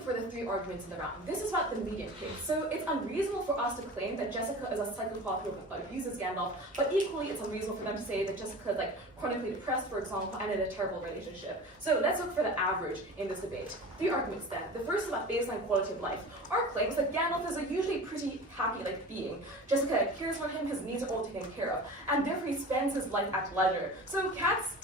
looking for the 3 arguments in the round. This is about the median case. So it's unreasonable for us to claim that Jessica is a psychopath who abuses Gandalf, but equally it's unreasonable for them to say that Jessica is like chronically depressed, for example, and in a terrible relationship. So let's look for the average in this debate. 3 arguments then. The first is about baseline quality of life. Our claims that Gandalf is a usually pretty happy being. Jessica cares for him, his needs are all taken care of, and therefore he spends his life at leisure. So cats,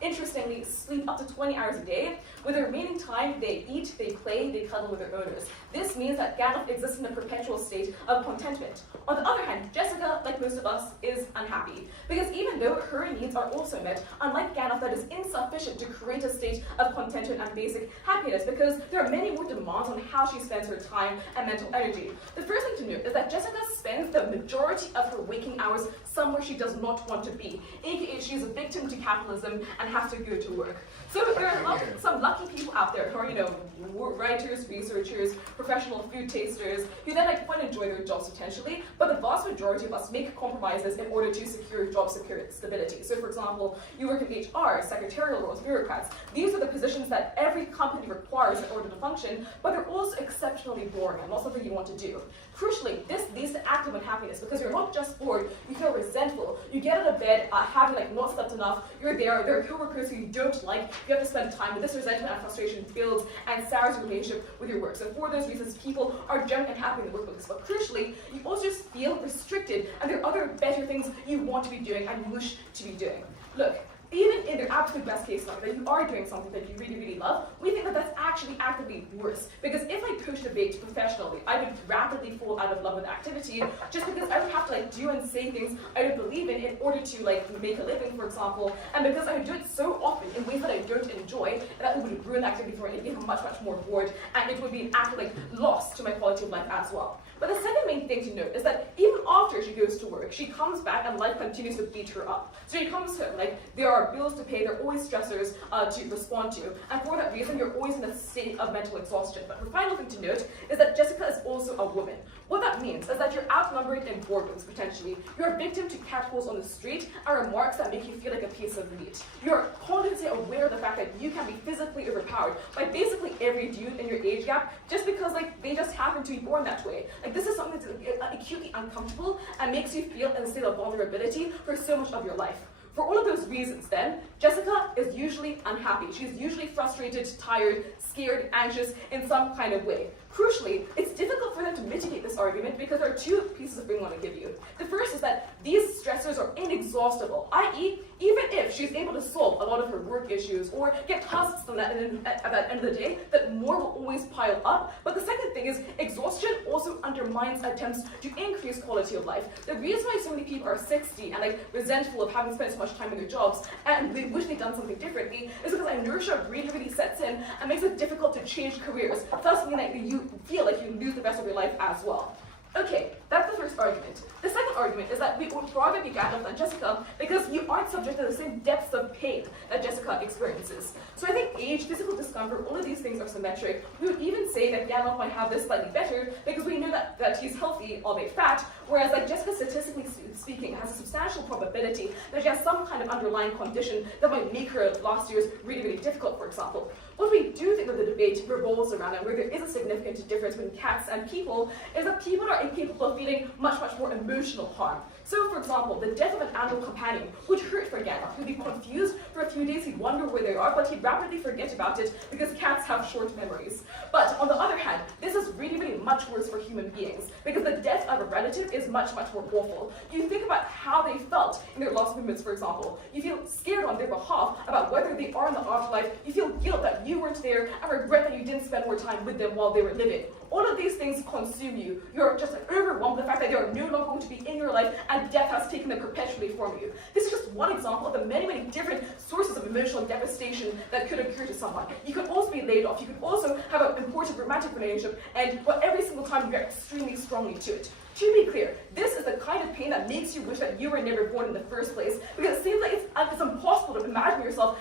interestingly, sleep up to 20 hours a day. With the remaining time, they eat, they play, they cuddle with their owners. This means that Gandalf exists in a perpetual state of contentment. On the other hand, Jessica, like most of us, is unhappy. Because even though her needs are also met, unlike Gandalf, that is insufficient to create a state of contentment and basic happiness, because there are many more demands on how she spends her time and mental energy. The first thing to note is that Jessica spends the majority of her waking hours somewhere she does not want to be, aka she's a victim to capitalism and has to go to work. So there are some lucky people out there who are, writers, researchers, professional food tasters, who then quite enjoy their jobs potentially, but the vast majority of us make compromises in order to secure job stability. So for example, you work in HR, secretarial roles, bureaucrats. These are the positions that every company requires in order to function, but they're also exceptionally boring and not something you want to do. Crucially, this leads to active unhappiness because you're not just bored, you feel resentful. You get out of bed having not slept enough, you're there are coworkers who you don't like, you have to spend time with. This resentment and frustration builds and sours your relationship with your work. So for those reasons, people are generally unhappy in the workplace. But crucially, you also just feel restricted, and there are other better things you want to be doing and you wish to be doing. Look, even in their absolute best case scenario, that you are doing something that you really, really love, we think that that's actually actively worse. Because if I coach debate professionally, I would rapidly fall out of love with activity just because I would have to do and say things I don't believe in order to make a living, for example, and because I would do it so often in ways that I don't enjoy, that would ruin the activity for me and become much, much more bored, and it would be an actual loss to my quality of life as well. But the second main thing to note is that even after she goes to work, she comes back and life continues to beat her up. So she comes home, there are bills to pay, there are always stressors to respond to, and for that reason, you're always in a state of mental exhaustion. But the final thing to note is that Jessica is also a woman. What that means is that you're outnumbered in boardrooms, potentially. You're a victim to catcalls on the street and remarks that make you feel like a piece of meat. You're constantly aware of the fact that you can be physically overpowered by basically every dude in your age gap just because they just happen to be born that way. This is something that's acutely uncomfortable and makes you feel in a state of vulnerability for so much of your life. For all of those reasons then, Jessica is usually unhappy. She's usually frustrated, tired, scared, anxious in some kind of way. Crucially, it's difficult for them to mitigate this argument because there are 2 pieces of thing I want to give you. The first is that these stressors are inexhaustible, i.e., even if she's able to solve a lot of her work issues or get tasks done at the end of the day, that more will always pile up. But the second thing is exhaustion also undermines attempts to increase quality of life. The reason why so many people are 60 and resentful of having spent so much time in their jobs and they wish they'd done something differently is because inertia really, really sets in and makes it difficult to change careers, thus meaning that you feel like you lose the rest of your life as well. Okay, that's the first argument. The second argument is that we would rather be Gandalf than Jessica because you aren't subject to the same depths of pain that Jessica experiences. So I think age, physical discomfort, all of these things are symmetric. We would even say that Gandalf might have this slightly better because we know that he's healthy, albeit fat, whereas Jessica, statistically speaking, has a substantial probability that she has some kind of underlying condition that might make her last years really, really difficult, for example. What we do think that the debate revolves around and where there is a significant difference between cats and people is that people are incapable of feeling much, much more emotional harm. So, for example, the death of an animal companion would hurt for Gandalf. He'd be confused for a few days, he'd wonder where they are, but he'd rapidly forget about it because cats have short memories. But on the other hand, this is really, really much worse for human beings because the death of a relative is much, much more awful. You think about how they felt in their last moments, for example. You feel scared on their behalf about whether they are in the afterlife. You feel guilt that you weren't there and regret that you didn't spend more time with them while they were living. All of these things consume you. You're just overwhelmed with the fact that they are no longer going to be in your life and death has taken them perpetually from you. This is just one example of the many, many different sources of emotional devastation that could occur to someone. You could also be laid off. You could also have an important romantic relationship and every single time you react extremely strongly to it. To be clear, this is the kind of pain that makes you wish that you were never born in the first place, because it seems like it's impossible to imagine yourself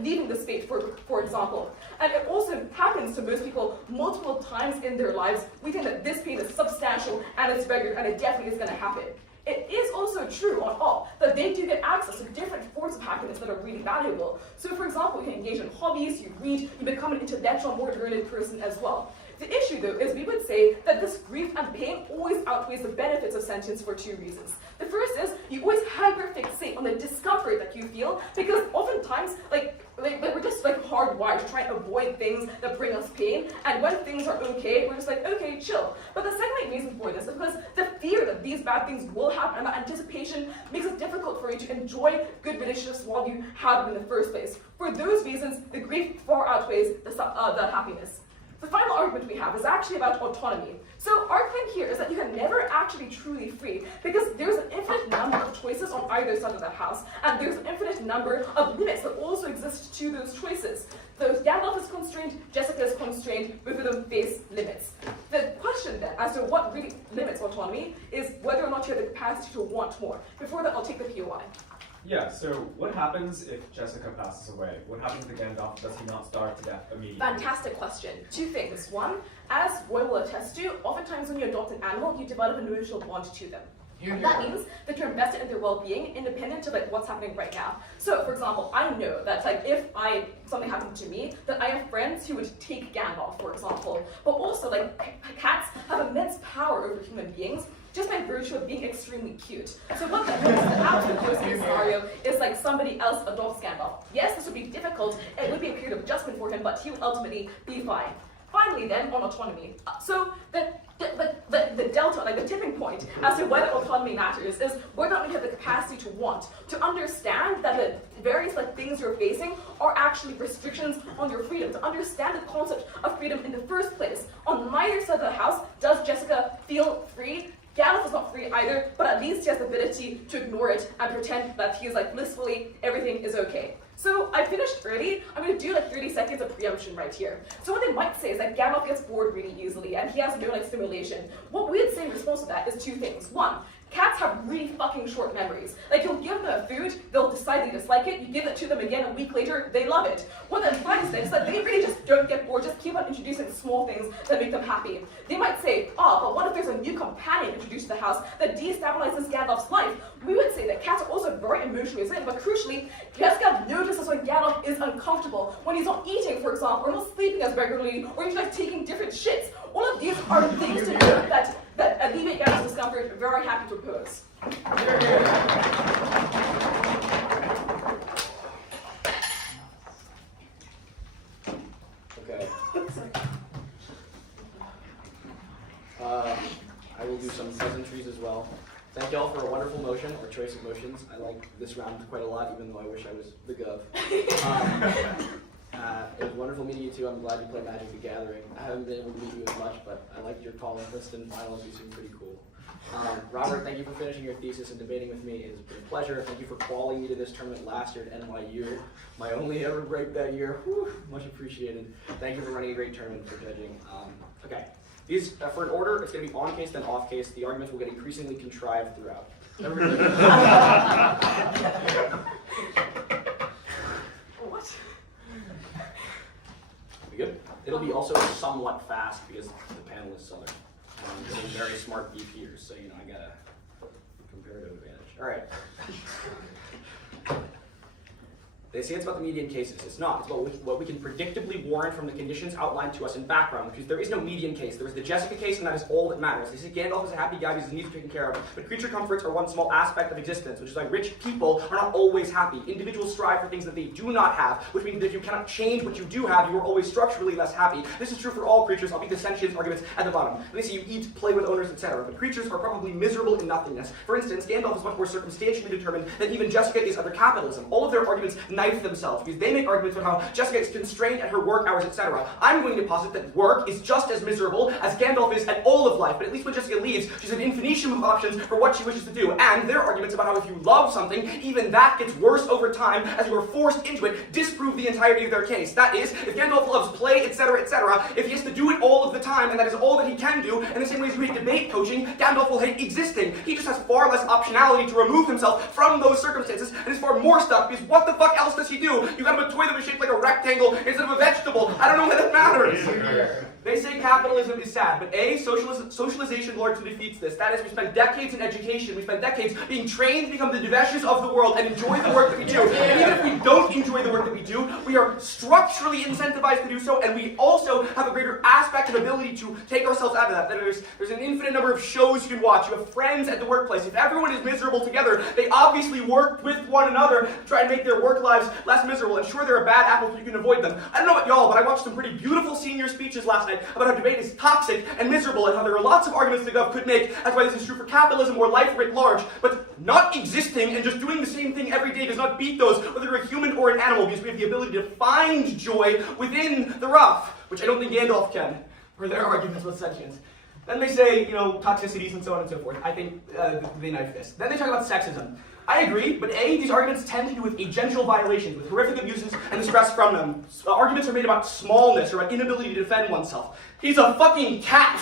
leaving this fate, for example. And it also happens to most people multiple times in their lives. We think that this pain is substantial and it's regular and it definitely is going to happen. It is also true on all that they do get access to different forms of happiness that are really valuable. So for example, you can engage in hobbies, you read, you become an intellectual, more learned person as well. The issue, though, is we would say that this grief and pain always outweighs the benefits of sentience for two reasons. The first is you always hyperfixate on the discomfort that you feel, because oftentimes, we're just hardwired to try and avoid things that bring us pain, and when things are okay, we're just like, okay, chill. But the second reason for this is because the fear that these bad things will happen and the anticipation makes it difficult for you to enjoy good relationships while you have them in the first place. For those reasons, the grief far outweighs the happiness. The final argument we have is actually about autonomy. So our claim here is that you can never actually truly free, because there's an infinite number of choices on either side of that house, and there's an infinite number of limits that also exist to those choices. So Gandalf is constrained, Jessica is constrained, both of them face limits. The question then, as to what really limits autonomy, is whether or not you have the capacity to want more. Before that, I'll take the POI. Yeah, so what happens if Jessica passes away? What happens to Gandalf? Does he not starve to death immediately? Fantastic question. Two things. One, as Roy will attest to, oftentimes when you adopt an animal, you develop an emotional bond to them. That means that you're invested in their well-being, independent of what's happening right now. So, for example, I know that if something happened to me, that I have friends who would take Gandalf, for example. But also, cats have immense power over human beings, just by virtue of being extremely cute. So what that means, the absolute worst case scenario is somebody else adopts Gandalf. Yes, this would be difficult, it would be a period of adjustment for him, but he would ultimately be fine. Finally then, on autonomy. So the delta, the tipping point as to whether autonomy matters is whether or not you have the capacity to want, to understand that the various things you're facing are actually restrictions on your freedom, to understand the concept of freedom in the first place. On neither side of the house does Jessica feel free. Gandalf is not free either, but at least he has the ability to ignore it and pretend that he is blissfully, everything is okay. So I finished early. I'm going to do 30 seconds of preemption right here. So what they might say is that Gandalf gets bored really easily and he has no stimulation. What we would say in response to that is two things. One, cats have really fucking short memories. You'll give them food, they'll decide they dislike it, you give it to them again a week later, they love it. What that implies is that they really just don't get bored, just keep on introducing small things that make them happy. They might say, but what if there's a new companion introduced to the house that destabilizes Gandalf's life? We would say that cats are also very emotionally resilient, but crucially, Jessica notices when Gandalf is uncomfortable, when he's not eating, for example, or not sleeping as regularly, or he's taking different shits. All of these are things to note that alleviate Gandalf's discomfort. Very happy to oppose. Okay. I will do some pleasantries as well. Thank y'all for a wonderful motion, or choice of motions. I like this round quite a lot, even though I wish I was the gov. It was wonderful meeting you two. I'm glad you played Magic the Gathering. I haven't been able to meet you as much, but I liked your call and Princeton finals. You seem pretty cool. Robert, thank you for finishing your thesis and debating with me. It has been a pleasure. Thank you for qualifying me to this tournament last year at NYU. My only ever break that year. Whew, much appreciated. Thank you for running a great tournament, for judging. Okay. These, for an order, it's going to be on case, then off case. The arguments will get increasingly contrived throughout. What? We good? It'll be also somewhat fast because the panel is Southern. They're very smart VPers, so I got a comparative advantage. All right. They say it's about the median cases. It's not. It's about what we can predictably warrant from the conditions outlined to us in background, because there is no median case. There is the Jessica case, and that is all that matters. They say Gandalf is a happy guy because his needs are taken care of, but creature comforts are one small aspect of existence, which is rich people are not always happy. Individuals strive for things that they do not have, which means that if you cannot change what you do have, you are always structurally less happy. This is true for all creatures. I'll beat the sentience arguments at the bottom. They say you eat, play with owners, etc. But creatures are probably miserable in nothingness. For instance, Gandalf is much more circumstantially determined than even Jessica is under capitalism. All of their arguments knife themselves, because they make arguments about how Jessica is constrained at her work hours, etc. I'm going to posit that work is just as miserable as Gandalf is at all of life, but at least when Jessica leaves, she's an infinitium of options for what she wishes to do. And their arguments about how if you love something, even that gets worse over time as you are forced into it, disprove the entirety of their case. That is, if Gandalf loves play, etc., etc., if he has to do it all of the time, and that is all that he can do, in the same way as you hate debate coaching, Gandalf will hate existing. He just has far less optionality to remove himself from those circumstances, and is far more stuck, because what the fuck else does he do? You got him a toy that was shaped like a rectangle instead of a vegetable. I don't know why that matters. They say capitalism is sad, but A, socialization largely defeats this. That is, we spend decades in education, we spend decades being trained to become the Deveshes of the world and enjoy the work that we do. And even if we don't enjoy the work that we do, we are structurally incentivized to do so, and we also have a greater aspect of ability to take ourselves out of that. There's an infinite number of shows you can watch. You have friends at the workplace. If everyone is miserable together, they obviously work with one another to try and make their work lives less miserable. And sure, there are bad apples, but you can avoid them. I don't know about y'all, but I watched some pretty beautiful senior speeches last night about how debate is toxic and miserable, and how there are lots of arguments the Gov could make as why this is true for capitalism or life writ large, but not existing and just doing the same thing every day does not beat those, whether you're a human or an animal, because we have the ability to find joy within the rough, which I don't think Gandalf can, or their arguments with sentience. Then they say, toxicities and so on and so forth. I think they knife this. Then they talk about sexism. I agree, but A, these arguments tend to do with agential violations, with horrific abuses and the stress from them. Arguments are made about smallness or about inability to defend oneself. He's a fucking cat!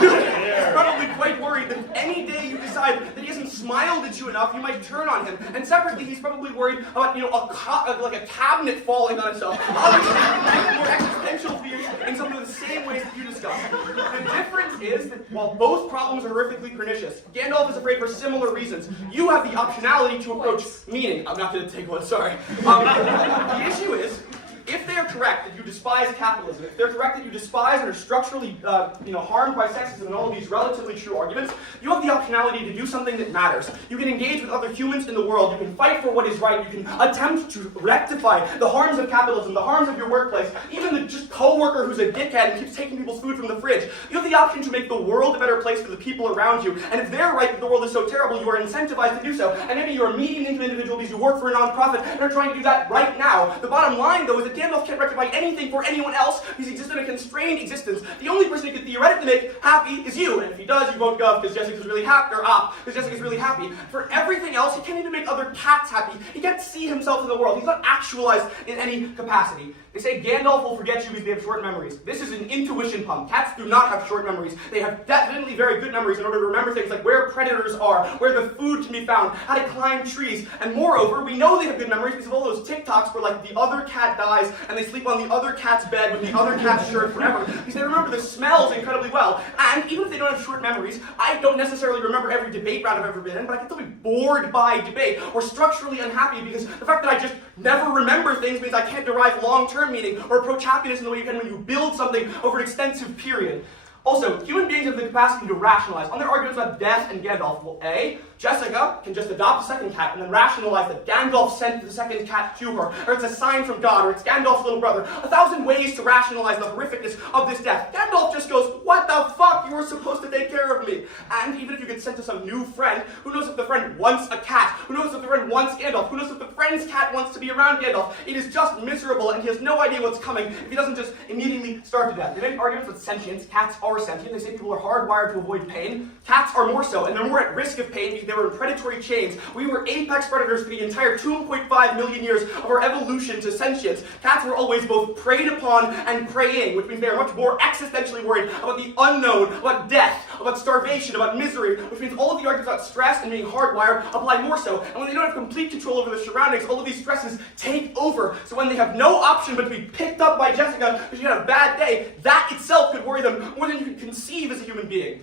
He's probably quite worried that any day you decide that he hasn't smiled at you enough, you might turn on him. And separately, he's probably worried about, like a cabinet falling on itself. More existential fears in some of the same ways that you discussed. The difference is that while both problems are horrifically pernicious, Gandalf is afraid for similar reasons. You have the optionality to approach meaning. I'm not going to take one, sorry. The issue is, if they are correct that you despise capitalism, if they're correct that you despise and are structurally harmed by sexism and all of these relatively true arguments, you have the optionality to do something that matters. You can engage with other humans in the world, you can fight for what is right, you can attempt to rectify the harms of capitalism, the harms of your workplace, even the just co-worker who's a dickhead and keeps taking people's food from the fridge. You have the option to make the world a better place for the people around you, and if they're right that the world is so terrible, you are incentivized to do so, and maybe you're a medium-income individual because you work for a non-profit and are trying to do that right now. The bottom line, though, is that Gandalf can't rectify anything for anyone else because he exists in a constrained existence. The only person he could theoretically make happy is you, and if he does, you vote Gov because Jessica's really happy, or Op, because Jessica's really happy. For everything else, he can't even make other cats happy. He can't see himself in the world. He's not actualized in any capacity. They say Gandalf will forget you because they have short memories. This is an intuition pump. Cats do not have short memories. They have definitely very good memories in order to remember things like where predators are, where the food can be found, how to climb trees, and moreover, we know they have good memories because of all those TikToks where like the other cat dies and they sleep on the other cat's bed with the other cat's shirt forever because they remember the smells incredibly well. And even if they don't have short memories, I don't necessarily remember every debate round I've ever been in, but I can still be bored by debate or structurally unhappy because the fact that I just never remember things means I can't derive long-term meaning or approach happiness in the way you can when you build something over an extensive period. Also, human beings have the capacity to rationalize. On their arguments about death and Gandalf, well, A, Jessica can just adopt a second cat and then rationalize that Gandalf sent the second cat to her, or it's a sign from God, or it's Gandalf's little brother. 1,000 ways to rationalize the horrificness of this death. Gandalf just goes, what the fuck? You were supposed to take care of me. And even if you get sent to some new friend, who knows if the friend wants a cat? Who knows if the friend wants Gandalf? Who knows if the friend's cat wants to be around Gandalf? It is just miserable, and he has no idea what's coming if he doesn't just immediately starve to death. They make arguments with sentience. Cats are sentient. They say people are hardwired to avoid pain. Cats are more so, and they're more at risk of pain because they were in predatory chains. We were apex predators for the entire 2.5 million years of our evolution to sentience. Cats were always both preyed upon and preying, which means they are much more existentially worried about the unknown, about death, about starvation, about misery, which means all of the arguments about stress and being hardwired apply more so. And when they don't have complete control over their surroundings, all of these stresses take over. So when they have no option but to be picked up by Jessica because she had a bad day, that itself could worry them more than you can conceive as a human being.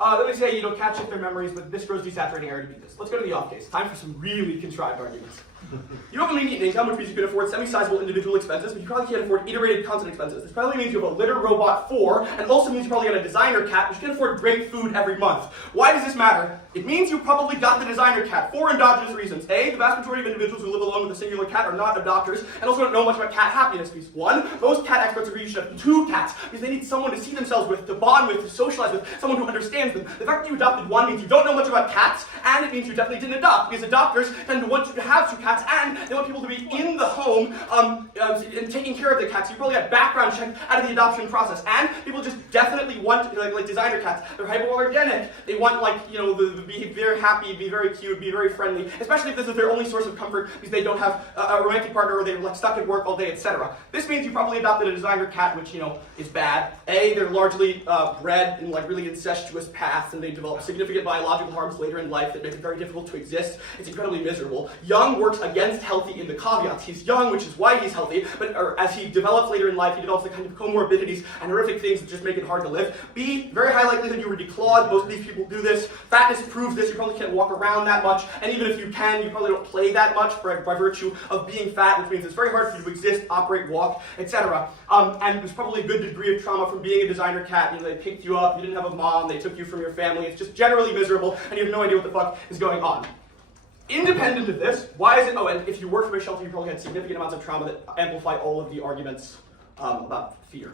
Let me say, cats shift their memories, but this grows desaturating air to beat this. Let's go to the off case. Time for some really contrived arguments. You have a median income, which means you can afford semi-sizable individual expenses, but you probably can't afford iterated content expenses. This probably means you have a litter robot 4, and also means you probably got a designer cat, which can afford great food every month. Why does this matter? It means you probably got the designer cat for endogenous reasons. A, the vast majority of individuals who live alone with a singular cat are not adopters, and also don't know much about cat happiness. Because 1, most cat experts agree you should have 2 cats, because they need someone to see themselves with, to bond with, to socialize with, someone who understands them. The fact that you adopted 1 means you don't know much about cats, and it means you definitely didn't adopt, because adopters tend to want you to have 2 cats, and they want people to be in the home and taking care of the cats. You probably got background checked out of the adoption process. And people just definitely want, like designer cats, they're hypoallergenic. They want, be very happy, be very cute, be very friendly, especially if this is their only source of comfort because they don't have a romantic partner or they're stuck at work all day, etc. This means you probably adopted a designer cat, which, is bad. A, they're largely bred in, really incestuous paths, and they develop significant biological harms later in life that make it very difficult to exist. It's incredibly miserable. Young works works against healthy in the caveats. He's young, which is why he's healthy, but as he develops later in life, he develops the kind of comorbidities and horrific things that just make it hard to live. B, very high likelihood you were declawed. Most of these people do this. Fatness proves this. You probably can't walk around that much, and even if you can, you probably don't play that much by virtue of being fat, which means it's very hard for you to exist, operate, walk, etc. And there's probably a good degree of trauma from being a designer cat. You know, they picked you up, you didn't have a mom, they took you from your family. It's just generally miserable, and you have no idea what the fuck is going on. Independent of this, why is it, and if you work from a shelter, you probably had significant amounts of trauma that amplify all of the arguments about fear.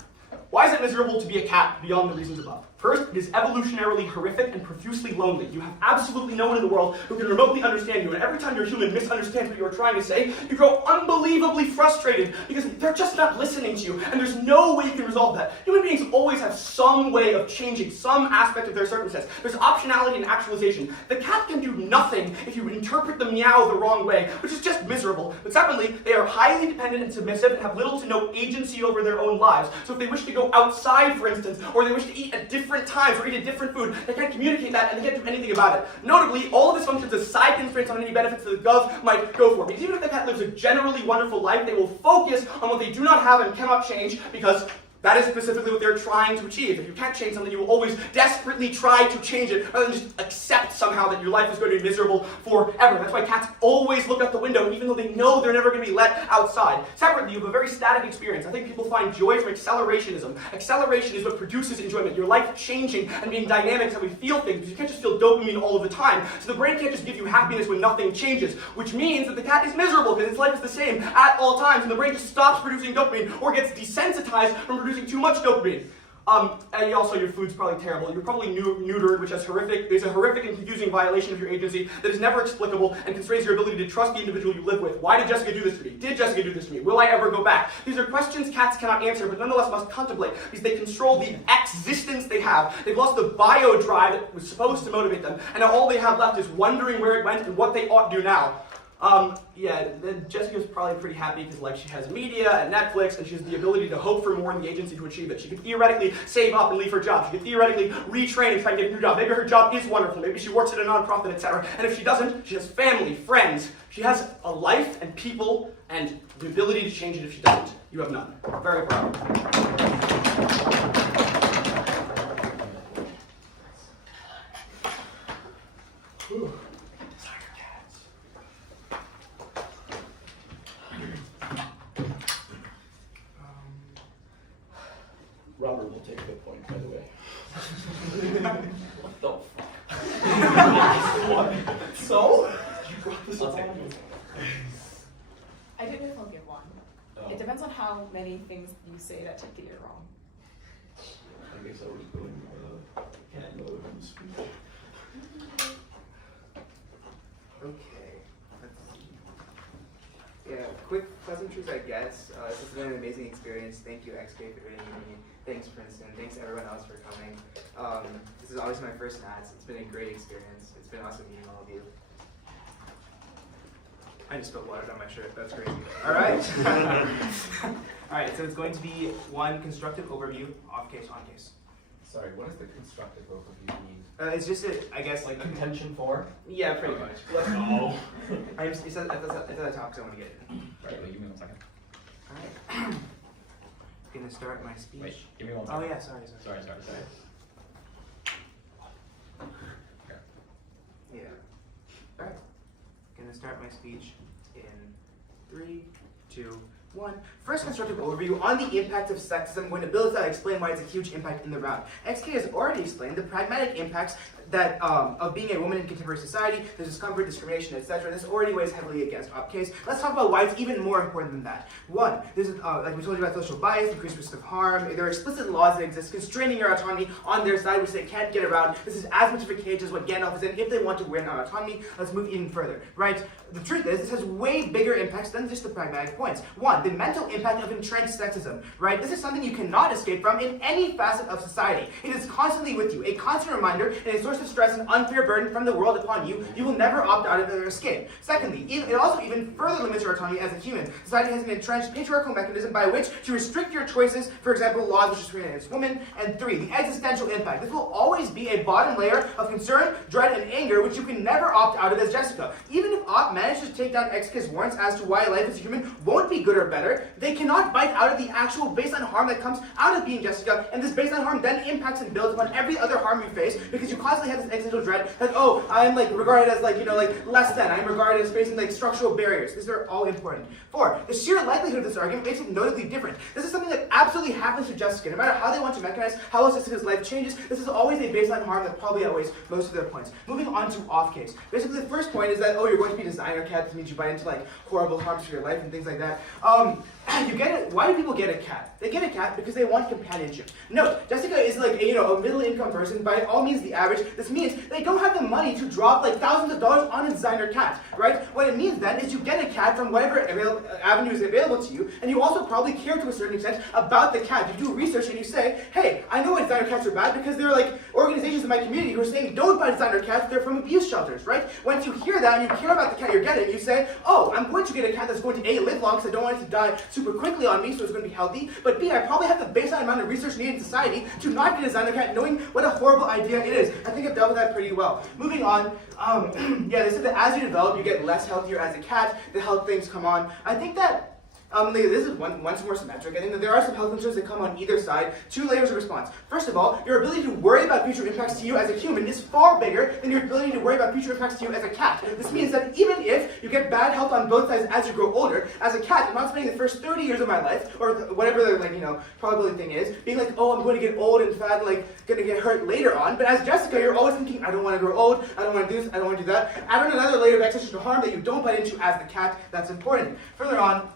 Why is it miserable to be a cat beyond the reasons above? First, it is evolutionarily horrific and profusely lonely. You have absolutely no one in the world who can remotely understand you, and every time your human misunderstands what you are trying to say, you grow unbelievably frustrated because they're just not listening to you, and there's no way you can resolve that. Human beings always have some way of changing some aspect of their circumstance. There's optionality and actualization. The cat can do nothing if you interpret the meow the wrong way, which is just miserable. But secondly, they are highly dependent and submissive and have little to no agency over their own lives. So if they wish to go outside, for instance, or they wish to eat at different times or eat a different food, they can't communicate that and they can't do anything about it. Notably, all of this functions as side constraints on any benefits that the gov might go for. Because even if the cat lives a generally wonderful life, they will focus on what they do not have and cannot change because that is specifically what they're trying to achieve. If you can't change something, you will always desperately try to change it, rather than just accept somehow that your life is going to be miserable forever. That's why cats always look out the window, even though they know they're never going to be let outside. Separately, you have a very static experience. I think people find joy from accelerationism. Acceleration is what produces enjoyment. Your life changing and being dynamic is how we feel things, because you can't just feel dopamine all of the time. So the brain can't just give you happiness when nothing changes, which means that the cat is miserable because its life is the same at all times, and the brain just stops producing dopamine or gets desensitized from producing too much dopamine. And also your food's probably terrible. You're probably neutered, which is a horrific and confusing violation of your agency that is never explicable and constrains your ability to trust the individual you live with. Why did Jessica do this to me? Did Jessica do this to me? Will I ever go back? These are questions cats cannot answer, but nonetheless must contemplate, because they control the existence they have. They've lost the bio drive that was supposed to motivate them, and now all they have left is wondering where it went and what they ought to do now. Jessica's probably pretty happy because she has media and Netflix, and she has the ability to hope for more in the agency to achieve it. She could theoretically save up and leave her job. She could theoretically retrain and try to get a new job. Maybe her job is wonderful. Maybe she works at a nonprofit, etc. And if she doesn't, she has family, friends. She has a life and people and the ability to change it if she doesn't. You have none. Very proud. Whew. Robert will take the point, by the way. What the fuck? What? So? You brought this up. I didn't know if I'll get one. Oh. It depends on how many things you say that take it wrong. I guess I was going for the cat mode in the speech. Okay, let's see. Yeah, quick pleasantries, I guess. This has been an amazing experience. Thank you, XK, for inviting me. Thanks, Princeton. Thanks, everyone else, for coming. This is obviously my first NATS. It's been a great experience. It's been awesome meeting all of you. I just spilled water on my shirt. That's crazy. All right. All right, so it's going to be one constructive overview, off case, on case. Sorry, what does the constructive overview mean? It's just, I guess, Like contention for? yeah, pretty much. Let's go. It's at the top because I want to get it. Right, wait, give me 1 second. All right. Gonna start my speech. Wait, give me 1 Oh second. yeah, sorry. Sorry. Okay. Yeah. All right. Gonna start my speech in 3, 2, 1. First constructive overview on the impact of sexism. I'm going to build this out and explain why it's a huge impact in the round. XK has already explained the pragmatic impacts that of being a woman in contemporary society. There's discomfort, discrimination, etc. This already weighs heavily against upcase. Let's talk about why it's even more important than that. One, there's like we told you about social bias, increased risk of harm. There are explicit laws that exist constraining your autonomy on their side, which they can't get around. This is as much of a cage as what Gandalf is in. If they want to win on autonomy, let's move even further. Right? The truth is, this has way bigger impacts than just the pragmatic points. One, the mental impact of entrenched sexism, right? This is something you cannot escape from in any facet of society. It is constantly with you, a constant reminder and a source of stress and unfair burden from the world upon you. You will never opt out of it or escape. Secondly, it also even further limits your autonomy as a human. Society has an entrenched patriarchal mechanism by which to restrict your choices, for example, laws which discriminate against women. And three, the existential impact. This will always be a bottom layer of concern, dread, and anger, which you can never opt out of as Jessica. Even if Op manages to take down Xiao-Ke's warrants as to why life as a human won't be good or better, they cannot bite out of the actual baseline harm that comes out of being Jessica, and this baseline harm then impacts and builds upon every other harm you face, because you constantly have this existential dread that, oh, I'm regarded as less than, I'm regarded as facing structural barriers. These are all important. 4, the sheer likelihood of this argument makes it notably different. This is something that absolutely happens to Jessica. No matter how they want to mechanize how else Jessica's life changes, this is always a baseline harm that probably outweighs most of their points. Moving on to off case. Basically, the first point is that, oh, you're going to be designer cat. This means you bite into horrible harms for your life and things like that. You get it. Why do people get a cat? They get a cat because they want companionship. Note, Jessica is a middle-income person, by all means the average. This means they don't have the money to drop thousands of dollars on a designer cat, right? What it means then is you get a cat from whatever avenue is available to you, and you also probably care to a certain extent about the cat. You do research and you say, hey, I know designer cats are bad because there are organizations in my community who are saying don't buy designer cats, they're from abuse shelters, right? Once you hear that and you care about the cat you're getting, you say, oh, I'm going to get a cat that's going to A, live long because I don't want it to die super quickly on me, so it's going to be healthy, but B, I probably have the baseline amount of research needed in society to not get a designer cat knowing what a horrible idea it is. I think I've dealt with that pretty well. Moving on, they said that as you develop, you get less healthier as a cat, the health things come on. I think that this is once more symmetric. I think that there are some health concerns that come on either side. 2 layers of response. First of all, your ability to worry about future impacts to you as a human is far bigger than your ability to worry about future impacts to you as a cat. This means that even if you get bad health on both sides as you grow older, as a cat, I'm not spending the first 30 years of my life, or whatever the probability thing is, being oh, I'm going to get old and fat, going to get hurt later on. But as Jessica, you're always thinking, I don't want to grow old, I don't want to do this, I don't want to do that. Add on another layer of existential harm that you don't bite into as the cat. That's important. Further on,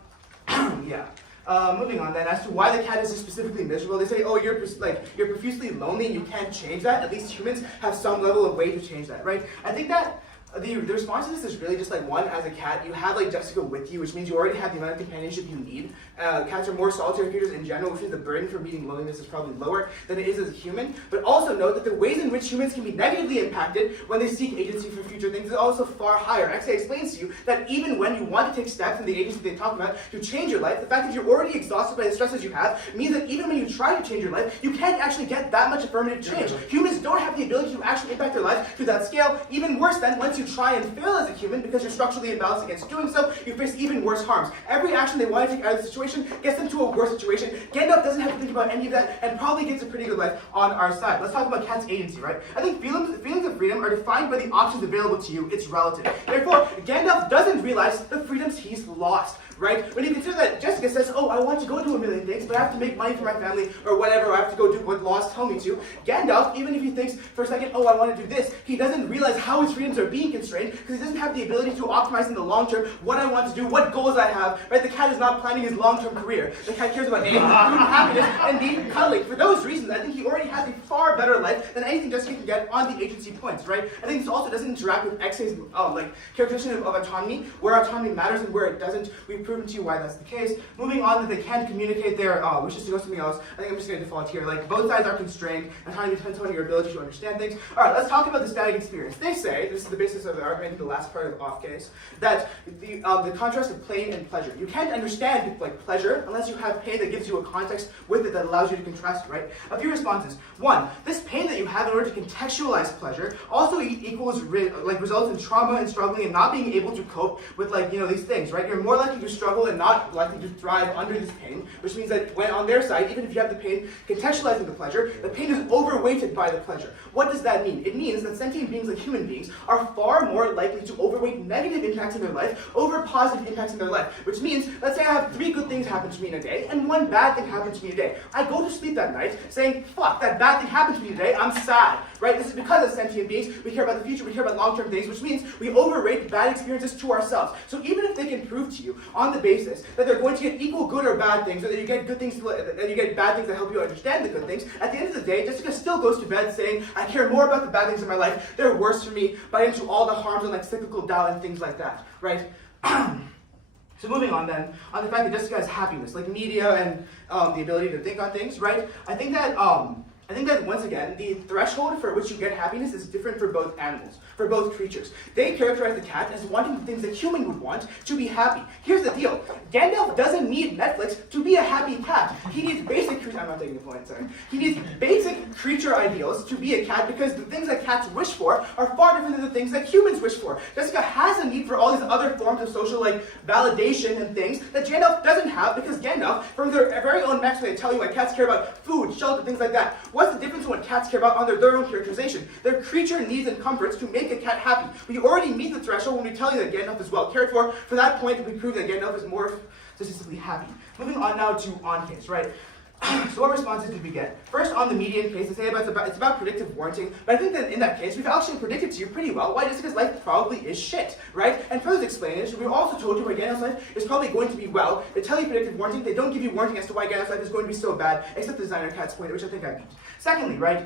moving on then, as to why the cat is specifically miserable, they say, oh, you're profusely lonely and you can't change that. At least humans have some level of way to change that, right? I think that the response to this is really just one, as a cat, you have Jessica with you, which means you already have the amount of companionship you need. Cats are more solitary creatures in general, which means the burden for meeting loneliness is probably lower than it is as a human. But also note that the ways in which humans can be negatively impacted when they seek agency for future things is also far higher. XA explains to you that even when you want to take steps in the agency they talk about to change your life, the fact that you're already exhausted by the stresses you have means that even when you try to change your life, you can't actually get that much affirmative change. Humans don't have the ability to actually impact their life to that scale. Even worse than once you try and fail as a human because you're structurally imbalanced against doing so, you face even worse harms. Every action they want to take out of the situation gets them to a worse situation. Gandalf doesn't have to think about any of that and probably gets a pretty good life on our side. Let's talk about cats' agency, right? I think feelings of freedom are defined by the options available to you. It's relative. Therefore, Gandalf doesn't realize the freedoms he's lost, right? When you consider that Jessica says, oh, I want to go do a million things, but I have to make money for my family or whatever, or I have to go do what laws tell me to. Gandalf, even if he thinks for a second, oh, I want to do this, he doesn't realize how his freedoms are being constrained because he doesn't have the ability to optimize in the long term what I want to do, what goals I have, right? The cat is not planning his long-term career. The cat cares about A, food, happiness, and B, cuddling. For those reasons, I think he already has a far better life than anything Jessica can get on the agency points, right? I think this also doesn't interact with XA's characterization of autonomy, where autonomy matters and where it doesn't. We've proven to you why that's the case. Moving on, that they can communicate their wishes to go something else. I think I'm just going to default here. Both sides are constrained, and autonomy depends on your ability to understand things. All right, let's talk about the static experience. They say, this is the basis of the argument, the last part of the off case, that the contrast of pain and pleasure. You can't understand pleasure unless you have pain that gives you a context with it that allows you to contrast it, right? A few responses. 1, this pain that you have in order to contextualize pleasure also equals results in trauma and struggling and not being able to cope with these things, right? You're more likely to struggle and not likely to thrive under this pain, which means that when on their side, even if you have the pain contextualizing the pleasure, the pain is overweighted by the pleasure. What does that mean? It means that sentient beings like human beings are far more likely to overweight negative impacts in their life over positive impacts in their life, which means, let's say I have 3 good things happen to me in a day and 1 bad thing happens to me today. I go to sleep that night saying, fuck, that bad thing happened to me today, I'm sad, right? This is because as sentient beings, we care about the future, we care about long-term things, which means we overrate bad experiences to ourselves. So even if they can prove to you on the basis that they're going to get equal good or bad things, or that you get good things, that you get bad things that help you understand the good things, at the end of the day, Jessica still goes to bed saying, I care more about the bad things in my life, they're worse for me, but into all the harms and cyclical doubt and things like that, right? So moving on then, on the fact that Jessica has happiness, like media and the ability to think on things, right? I think that once again, the threshold for which you get happiness is different for both animals, for both creatures. They characterize the cat as wanting the things that human would want to be happy. Here's the deal. Gandalf doesn't need Netflix to be a happy cat. He needs basic creature, I'm not taking the point, sorry. He needs basic creature ideals to be a cat because the things that cats wish for are far different than the things that humans wish for. Jessica has a need for all these other forms of social validation and things that Gandalf doesn't have because Gandalf, from their very own max, they tell you like cats care about food, shelter, things like that. What's the difference in what cats care about under their own characterization? Their creature needs and comforts to make a cat happy. We already meet the threshold when we tell you that Gandalf is well cared for. For that point, we prove that Gandalf is more statistically happy. Moving on now to on case, right? So what responses did we get? First, on the median case, they say it's about predictive warranting, but I think that in that case, we've actually predicted to you pretty well why Jessica's life probably is shit, right? And further explanation, we also told you why Gandalf's life is probably going to be well. They tell you predictive warranting, they don't give you warranting as to why Gandalf's life is going to be so bad, except the designer cat's point, which I think I beat. Secondly, right?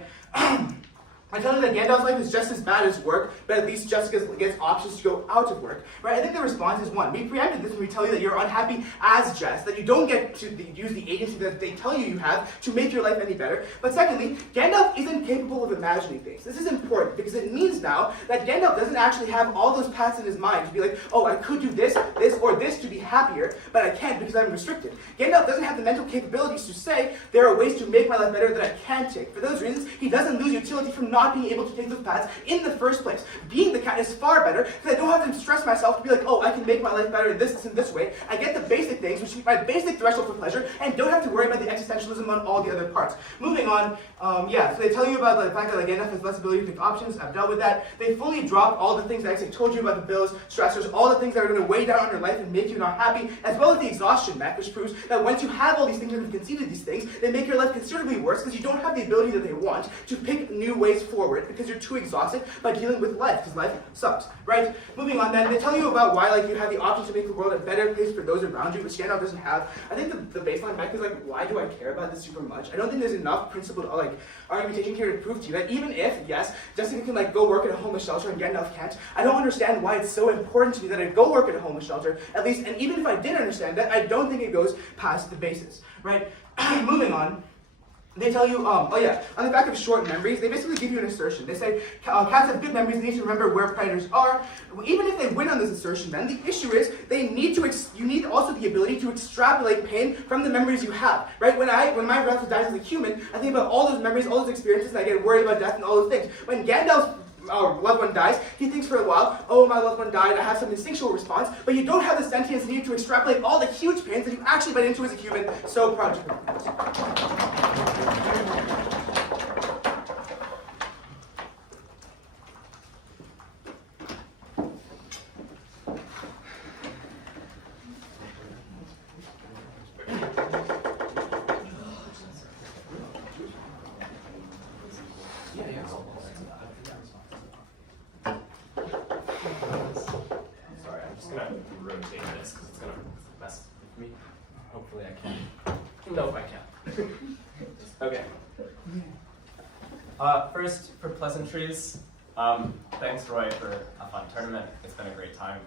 I tell you that Gandalf's life is just as bad as work, but at least Jessica gets options to go out of work, right? I think the response is one. We preempted this when we tell you that you're unhappy as Jess, that you don't get to use the agency that they tell you have to make your life any better. But secondly, Gandalf isn't capable of imagining things. This is important because it means now that Gandalf doesn't actually have all those paths in his mind to be like, oh, I could do this, this, or this to be happier, but I can't because I'm restricted. Gandalf doesn't have the mental capabilities to say, there are ways to make my life better that I can take. For those reasons, he doesn't lose utility from not being able to take those paths in the first place. Being the cat is far better because I don't have to stress myself to be like, oh, I can make my life better in this and this way. I get the basic things, which is my basic threshold for pleasure, and don't have to worry about the existentialism on all the other parts. Moving on, so they tell you about the fact that Gandalf has less ability to pick options. I've dealt with that. They fully dropped all the things that I actually told you about the bills, stressors, all the things that are going to weigh down on your life and make you not happy, as well as the exhaustion mech, which proves that once you have all these things and have conceded these things, they make your life considerably worse because you don't have the ability that they want to pick new ways forward because you're too exhausted by dealing with life, because life sucks, right? Moving on then, they tell you about why you have the option to make the world a better place for those around you, which Gandalf doesn't have. I think the baseline mech is why do I care about this super much? I don't think there's enough principled argumentation here to prove to you that even if, yes, Jessica can go work at a homeless shelter and Gandalf can't, I don't understand why it's so important to me that I go work at a homeless shelter, at least, and even if I did understand that, I don't think it goes past the basis, right? Moving on. They tell you, on the back of short memories, they basically give you an assertion. They say, cats have good memories, they need to remember where predators are. Even if they win on this assertion, then the issue is, you need also the ability to extrapolate pain from the memories you have, right? When my relative dies as a human, I think about all those memories, all those experiences, and I get worried about death and all those things. When Gandalf's loved one dies, he thinks for a while, oh, my loved one died, I have some instinctual response, but you don't have the sentience needed to extrapolate all the huge pains that you actually went into as a human. So proud of you. Hopefully I can. No, I can't. Okay. First, for pleasantries, thanks Roy for a fun tournament. It's been a great time.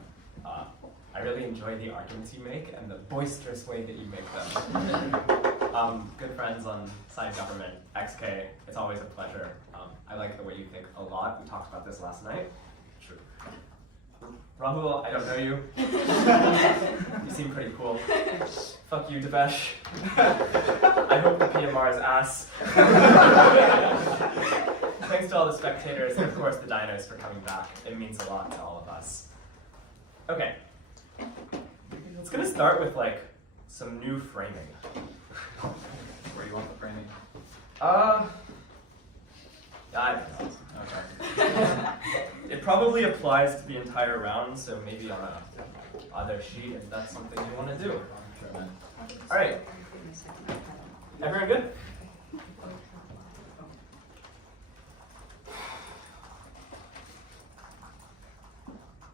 I really enjoy the arguments you make and the boisterous way that you make them. Good friends on side government, XK, it's always a pleasure. I like the way you think a lot. We talked about this last night. True. Rahul, I don't know you. You seem pretty cool. Fuck you, Devesh. I hope the PMR is ass. Thanks to all the spectators and of course the dinos for coming back. It means a lot to all of us. Okay. It's gonna start with some new framing. Where you want the framing? I don't know. Okay. It probably applies to the entire round, so maybe on a other sheet if that's something you want to do. Sure, man. All right. Everyone good?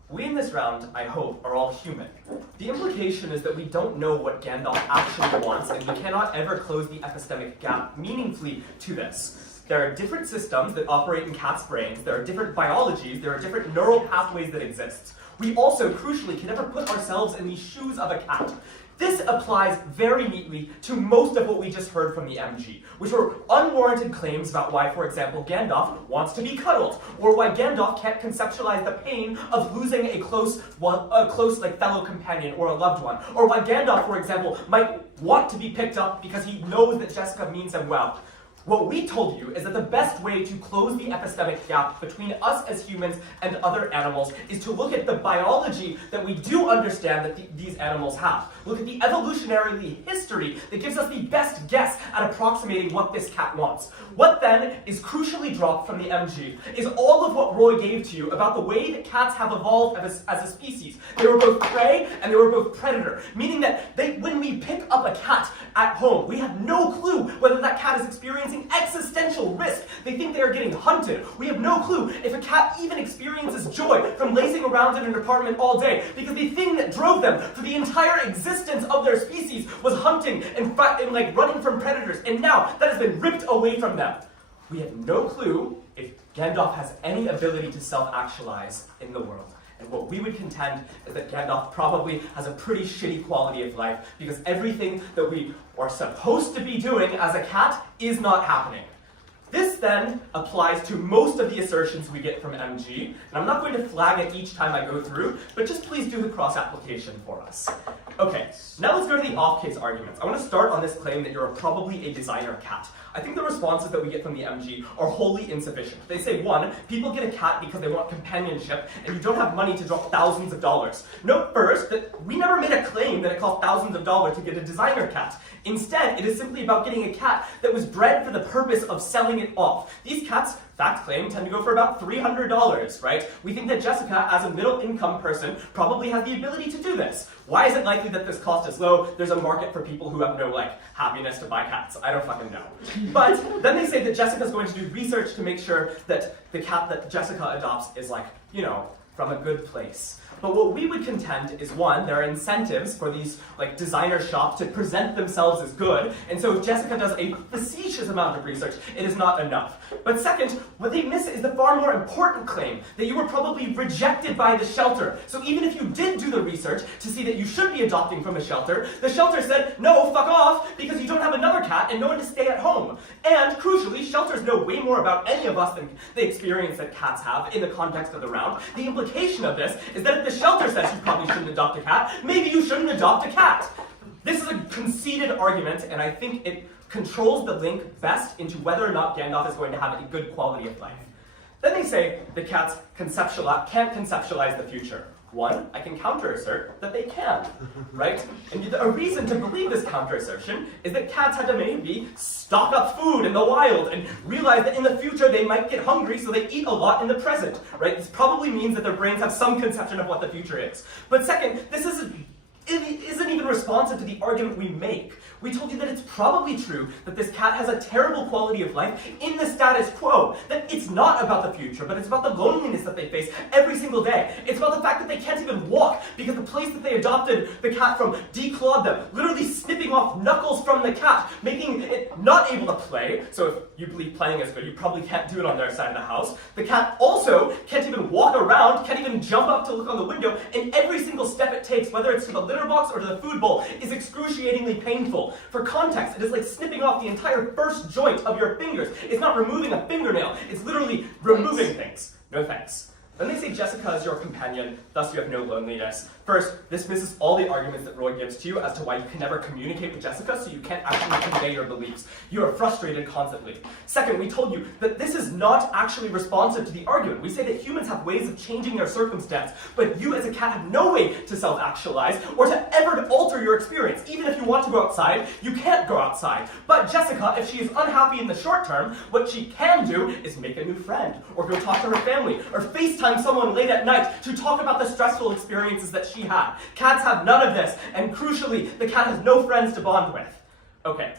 We in this round, I hope, are all human. The implication is that we don't know what Gandalf actually wants, and we cannot ever close the epistemic gap meaningfully to this. there are different systems that operate in cats' brains, there are different biologies, there are different neural pathways that exist. We also, crucially, can never put ourselves in the shoes of a cat. This applies very neatly to most of what we just heard from the MG, which were unwarranted claims about why, for example, Gandalf wants to be cuddled, or why Gandalf can't conceptualize the pain of losing a close fellow companion or a loved one, or why Gandalf, for example, might want to be picked up because he knows that Jessica means him well. What we told you is that the best way to close the epistemic gap between us as humans and other animals is to look at the biology that we do understand that these animals have. Look at the evolutionary history that gives us the best guess at approximating what this cat wants. What then is crucially dropped from the MG is all of what Roy gave to you about the way that cats have evolved as a species. They were both prey and they were both predator, meaning that when we pick up a cat at home, we have no clue whether that cat is experiencing existential risk. They think they are getting hunted. We have no clue if a cat even experiences joy from lazing around in an apartment all day, because the thing that drove them for the entire existence of their species was hunting and running from predators, and now that has been ripped away from them. We have no clue if Gandalf has any ability to self-actualize in the world. And what we would contend is that Gandalf probably has a pretty shitty quality of life, because everything that we are supposed to be doing as a cat is not happening. This then applies to most of the assertions we get from MG, and I'm not going to flag it each time I go through, but just please do the cross-application for us. Okay, now let's go to the off-case arguments. I want to start on this claim that you're probably a designer cat. I think the responses that we get from the MG are wholly insufficient. They say, one, people get a cat because they want companionship, and you don't have money to drop thousands of dollars. Note first that we never made a claim that it cost thousands of dollars to get a designer cat. Instead, it is simply about getting a cat that was bred for the purpose of selling it off. These cats, fact claim, tend to go for about $300, right? We think that Jessica, as a middle-income person, probably has the ability to do this. Why is it likely that this cost is low? There's a market for people who have no, happiness to buy cats. I don't fucking know. But then they say that Jessica's going to do research to make sure that the cat that Jessica adopts is from a good place. But what we would contend is, one, there are incentives for these designer shops to present themselves as good, and so if Jessica does a facetious amount of research, it is not enough. But second, what they miss is the far more important claim that you were probably rejected by the shelter. So even if you did do the research to see that you should be adopting from a shelter, the shelter said, no, fuck off, because you don't have another cat and no one to stay at home. And crucially, shelters know way more about any of us than the experience that cats have in the context of the round. The implication of this is that if the shelter says you probably shouldn't adopt a cat, maybe you shouldn't adopt a cat. This is a conceited argument, and I think it controls the link best into whether or not Gandalf is going to have a good quality of life. Then they say the cats can't conceptualize the future. One, I can counter-assert that they can, right? And a reason to believe this counter-assertion is that cats had to maybe stock up food in the wild and realize that in the future they might get hungry, so they eat a lot in the present, right? This probably means that their brains have some conception of what the future is. But second, this isn't even responsive to the argument we make. We told you that it's probably true that this cat has a terrible quality of life in the status quo, that it's not about the future, but it's about the loneliness that they face every single day. It's about the fact that they can't even walk because the place that they adopted the cat from declawed them, literally snipping off knuckles from the cat, making it not able to play. So if you believe playing is good, you probably can't do it on their side of the house. The cat also can't even walk around, can't even jump up to look on the window, and every single step it takes, whether it's to the litter box or to the food bowl, is excruciatingly painful. For context, it is like snipping off the entire first joint of your fingers. It's not removing a fingernail, it's literally removing things. No thanks. Then they say Jessica is your companion, thus you have no loneliness. First, this misses all the arguments that Roy gives to you as to why you can never communicate with Jessica, so you can't actually convey your beliefs. You are frustrated constantly. Second, we told you that this is not actually responsive to the argument. We say that humans have ways of changing their circumstance, but you as a cat have no way to self-actualize or to ever alter your experience. Even if you want to go outside, you can't go outside. But Jessica, if she is unhappy in the short term, what she can do is make a new friend, or go talk to her family, or FaceTime someone late at night to talk about the stressful experiences that she had. Cats have none of this, and crucially, the cat has no friends to bond with. Okay.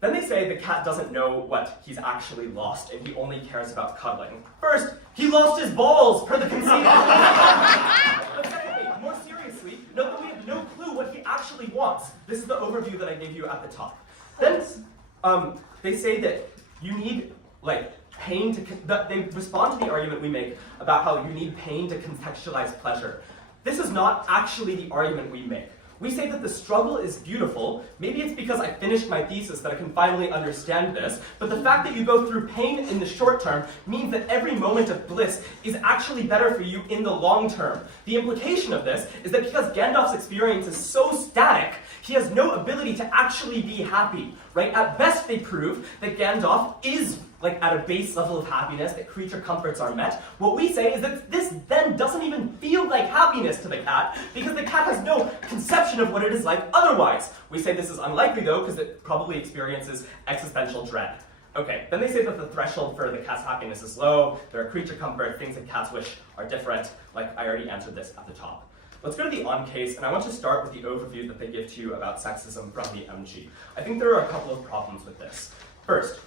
Then they say the cat doesn't know what he's actually lost, and he only cares about cuddling. First, he lost his balls, per the conceit. But secondly, more seriously, note that we have no clue what he actually wants. This is the overview that I gave you at the top. Then, they say that you need like pain to, they respond to the argument we make about how you need pain to contextualize pleasure. This is not actually the argument we make. We say that the struggle is beautiful. Maybe it's because I finished my thesis that I can finally understand this, but the fact that you go through pain in the short term means that every moment of bliss is actually better for you in the long term. The implication of this is that because Gandalf's experience is so static, he has no ability to actually be happy, right? At best, they prove that Gandalf is like at a base level of happiness, that creature comforts are met. What we say is that this then doesn't even feel like happiness to the cat, because the cat has no conception of what it is like otherwise. We say this is unlikely though, because it probably experiences existential dread. Okay, then they say that the threshold for the cat's happiness is low, there are creature comfort, things that cats wish are different, like I already answered this at the top. Let's go to the on case, and I want to start with the overview that they give to you about sexism from the MG. I think there are a couple of problems with this. First,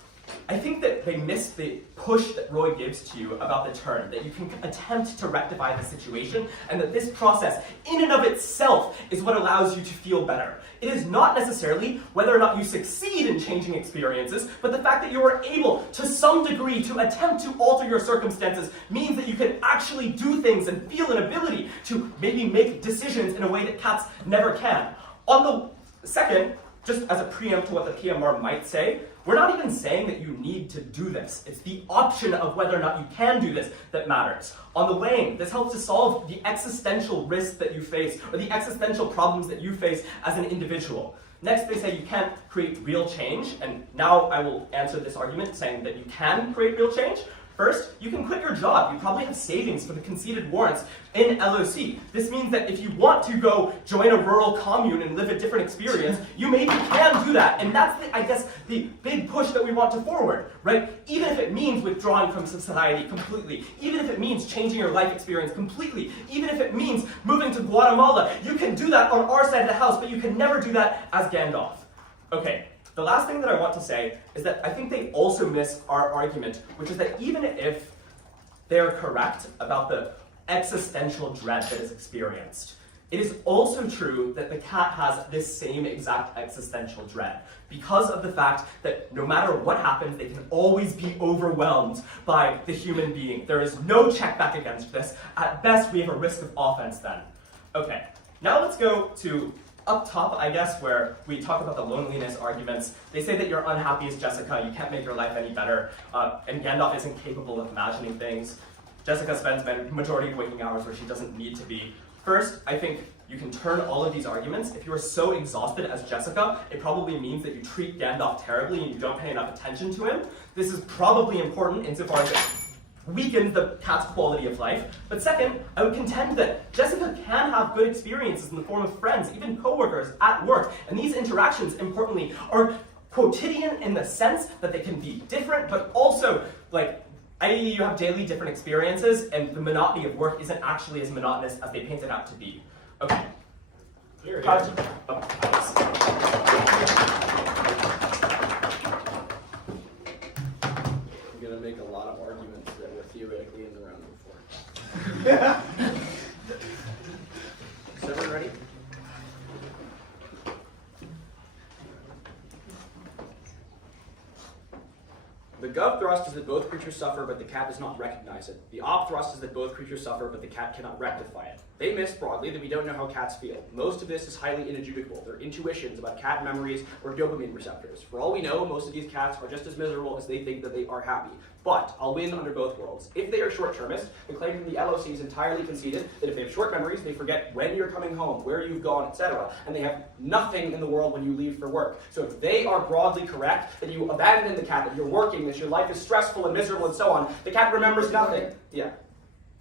I think that they miss the push that Roy gives to you about the turn, that you can attempt to rectify the situation, and that this process, in and of itself, is what allows you to feel better. It is not necessarily whether or not you succeed in changing experiences, but the fact that you are able, to some degree, to attempt to alter your circumstances means that you can actually do things and feel an ability to maybe make decisions in a way that cats never can. On the second, just as a preempt to what the PMR might say, we're not even saying that you need to do this. It's the option of whether or not you can do this that matters. On the weighing, this helps to solve the existential risks that you face, or the existential problems that you face as an individual. Next, they say you can't create real change, and now I will answer this argument saying that you can create real change. First, you can quit your job. You probably have savings for the conceded warrants in LOC. This means that if you want to go join a rural commune and live a different experience, you maybe can do that. And that's, I guess, the big push that we want to forward, right? Even if it means withdrawing from society completely, even if it means changing your life experience completely, even if it means moving to Guatemala, you can do that on our side of the house, but you can never do that as Gandalf. Okay. The last thing that I want to say is that I think they also miss our argument, which is that even if they're correct about the existential dread that is experienced, it is also true that the cat has this same exact existential dread because of the fact that no matter what happens, they can always be overwhelmed by the human being. There is no check back against this. At best, we have a risk of offense then. Okay, now let's go to up top, I guess, where we talk about the loneliness arguments. They say that you're unhappy as Jessica, you can't make your life any better, and Gandalf isn't capable of imagining things. Jessica spends the majority of waking hours where she doesn't need to be. First, I think you can turn all of these arguments. If you are so exhausted as Jessica, it probably means that you treat Gandalf terribly and you don't pay enough attention to him. This is probably important insofar as it weakens the cat's quality of life. But second, I would contend that Jessica can have good experiences in the form of friends, even coworkers at work. And these interactions, importantly, are quotidian in the sense that they can be different, but also, like, i.e. you have daily different experiences, and the monotony of work isn't actually as monotonous as they paint it out to be. Okay. I'm going to make a lot of arguments that were theoretically in the round before. Is everyone ready? The gov thrust is that both creatures suffer, but the cat does not recognize it. The op thrust is that both creatures suffer, but the cat cannot rectify it. They miss broadly that we don't know how cats feel. Most of this is highly inadjudicable. They're intuitions about cat memories or dopamine receptors. For all we know, most of these cats are just as miserable as they think that they are happy. But I'll win under both worlds. If they are short-termist, the claim from the LOC is entirely conceded that if they have short memories, they forget when you're coming home, where you've gone, etc. And they have nothing in the world when you leave for work. So if they are broadly correct, that you abandon the cat, that you're working, that your life is stressful and miserable and so on, the cat remembers nothing. Yeah.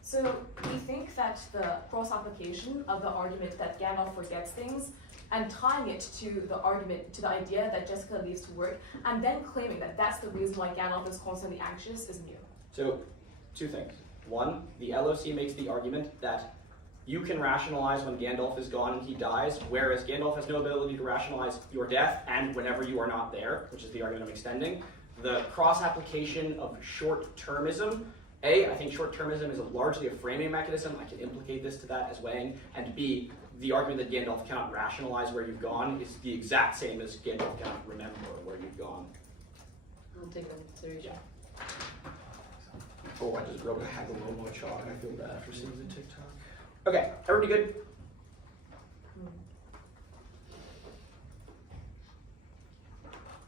So we think that the cross-application of the argument that Gandalf forgets things and tying it to the argument, to the idea that Jessica leaves to work, and then claiming that that's the reason why Gandalf is constantly anxious is new. So, two things. One, the LOC makes the argument that you can rationalize when Gandalf is gone and he dies, whereas Gandalf has no ability to rationalize your death and whenever you are not there, which is the argument I'm extending. The cross-application of short-termism, A, I think short-termism is largely a framing mechanism. I can implicate this to that as weighing. And B, the argument that Gandalf cannot rationalize where you've gone is the exact same as Gandalf cannot remember where you've gone. I'll take that into consideration. Oh, I just wrote a heck of a low chalk. I feel bad for seeing the TikTok. Okay, everybody good?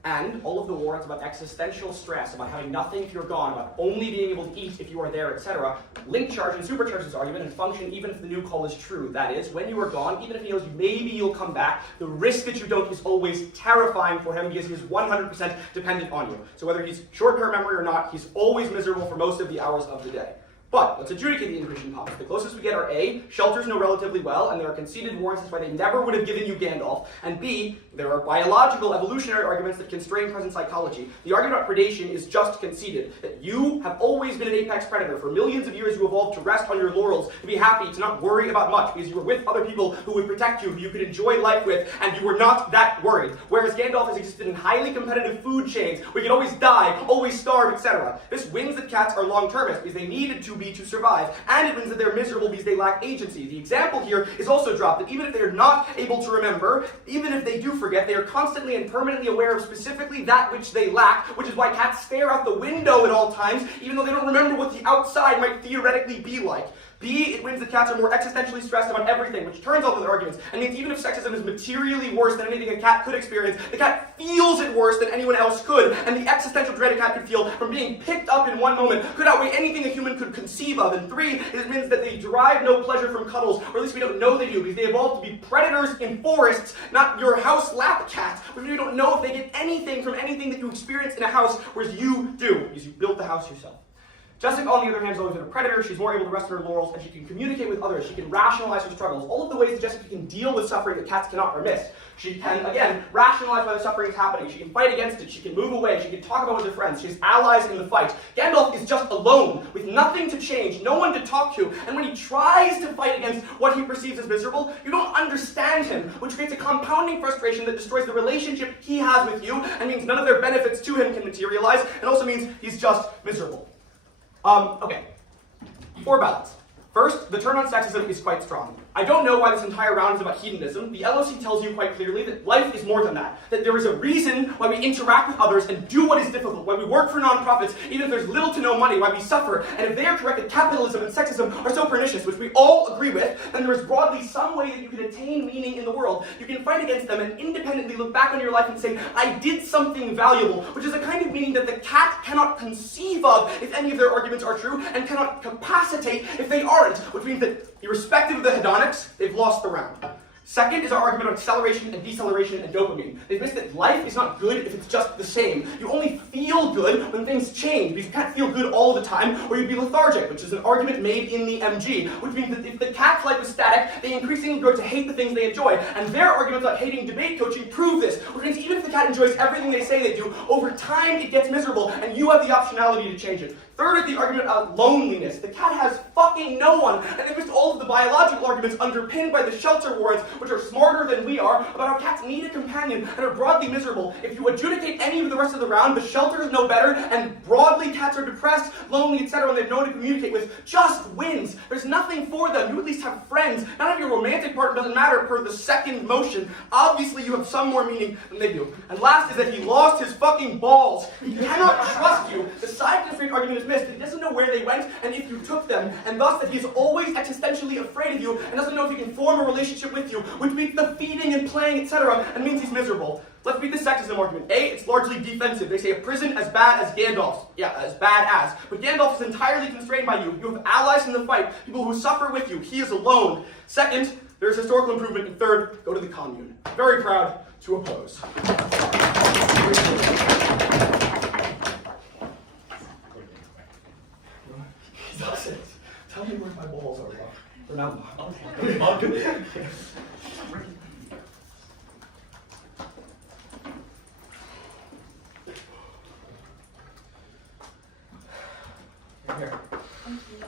And all of the warrants about existential stress, about having nothing if you're gone, about only being able to eat if you are there, etc., link charge and supercharge this argument and function even if the new call is true. That is, when you are gone, even if he knows maybe you'll come back, the risk that you don't is always terrifying for him because he is 100% dependent on you. So whether he's short-term memory or not, he's always miserable for most of the hours of the day. But let's adjudicate the inhibition pops. The closest we get are A, shelters know relatively well, and there are conceded warrants that's why they never would have given you Gandalf, and B, there are biological, evolutionary arguments that constrain present psychology. The argument about predation is just conceded, that you have always been an apex predator. For millions of years you evolved to rest on your laurels, to be happy, to not worry about much, because you were with other people who would protect you, who you could enjoy life with, and you were not that worried. Whereas Gandalf has existed in highly competitive food chains, where you can always die, always starve, etc. This wins that cats are long-termists, because they needed to be to survive, and it means that they're miserable because they lack agency. The example here is also dropped, that even if they are not able to remember, even if they do forget, they are constantly and permanently aware of specifically that which they lack, which is why cats stare out the window at all times, even though they don't remember what the outside might theoretically be like. B, it wins that cats are more existentially stressed about everything, which turns all of the arguments, and means even if sexism is materially worse than anything a cat could experience, the cat feels it worse than anyone else could, and the existential dread a cat could feel from being picked up in one moment could outweigh anything a human could conceive of. And 3, it means that they derive no pleasure from cuddles, or at least we don't know they do, because they evolved to be predators in forests, not your house lap cat, which we don't know if they get anything from anything that you experience in a house, whereas you do, because you built the house yourself. Jessica, on the other hand, has always been a predator. She's more able to rest on her laurels, and she can communicate with others. She can rationalize her struggles. All of the ways that Jessica can deal with suffering that cats cannot are missed. She can, again, rationalize why the suffering is happening. She can fight against it. She can move away. She can talk about it with her friends. She has allies in the fight. Gandalf is just alone, with nothing to change, no one to talk to. And when he tries to fight against what he perceives as miserable, you don't understand him, which creates a compounding frustration that destroys the relationship he has with you, and means none of their benefits to him can materialize, and also means he's just miserable. Okay. 4 ballots. First, the turn on sexism is quite strong. I don't know why this entire round is about hedonism. The LOC tells you quite clearly that life is more than that. That there is a reason why we interact with others and do what is difficult, why we work for nonprofits, even if there's little to no money, why we suffer. And if they are correct that capitalism and sexism are so pernicious, which we all agree with, then there is broadly some way that you can attain meaning in the world. You can fight against them and independently look back on your life and say, I did something valuable, which is a kind of meaning that the cat cannot conceive of if any of their arguments are true, and cannot capacitate if they aren't, which means that irrespective of the hedonics, they've lost the round. Second is our argument on acceleration and deceleration and dopamine. They've missed that life is not good if it's just the same. You only feel good when things change, because you can't feel good all the time, or you'd be lethargic, which is an argument made in the MG, which means that if the cat's life was static, they increasingly grow to hate the things they enjoy. And their arguments about hating debate coaching prove this, which means even if the cat enjoys everything they say they do, over time it gets miserable, and you have the optionality to change it. Third is the argument about loneliness. The cat has fucking no one, and they missed all of the biological arguments underpinned by the shelter warrants, which are smarter than we are, about how cats need a companion and are broadly miserable. If you adjudicate any of the rest of the round, the shelters know better, and broadly cats are depressed, lonely, etc., and they have no one to communicate with, just wins. There's nothing for them. You at least have friends. None of your romantic partner doesn't matter per the second motion. Obviously, you have some more meaning than they do. And last is that he lost his fucking balls. He cannot trust you. The side constraint argument is missed. He doesn't know where they went and if you took them, and thus that he is always existentially afraid of you and doesn't know if he can form a relationship with you, which means the feeding and playing, etc., and means he's miserable. Let's beat the sexism argument. A, it's largely defensive. They say a prison as bad as Gandalf's. Yeah, as bad as. But Gandalf is entirely constrained by you. You have allies in the fight, people who suffer with you. He is alone. Second, there's historical improvement. And third, go to the commune. Very proud to oppose. Tell me where my balls are. They're not Here. Thank you.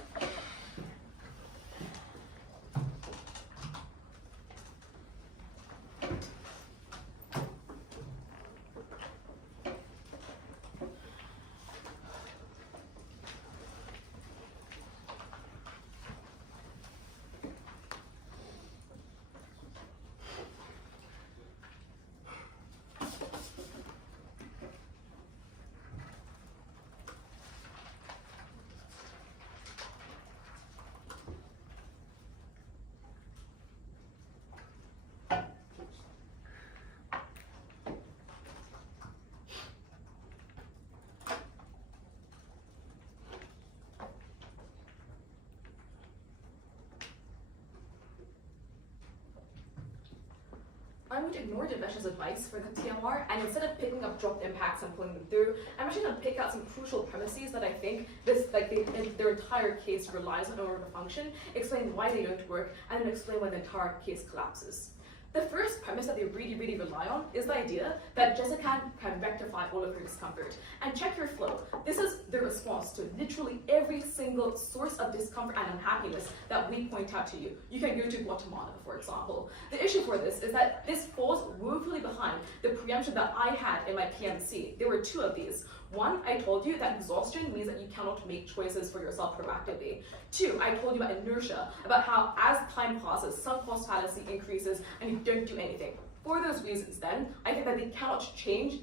going to ignore Devesh's advice for the TMR, and instead of picking up dropped impacts and pulling them through, I'm actually going to pick out some crucial premises that I think their entire case relies on in order to function, explain why they don't work, and then explain why the entire case collapses. The first premise that they really rely on is the idea that Jessica can rectify all of her discomfort. And check your flow. This is the response to literally every single source of discomfort and unhappiness that we point out to you. You can go to Guatemala, for example. The issue for this is that this falls woefully behind the preemption that I had in my PMC. There were two of these. One, I told you that exhaustion means that you cannot make choices for yourself proactively. Two, I told you about inertia, about how as time passes, sunk cost fallacy increases and you don't do anything. For those reasons then, I think that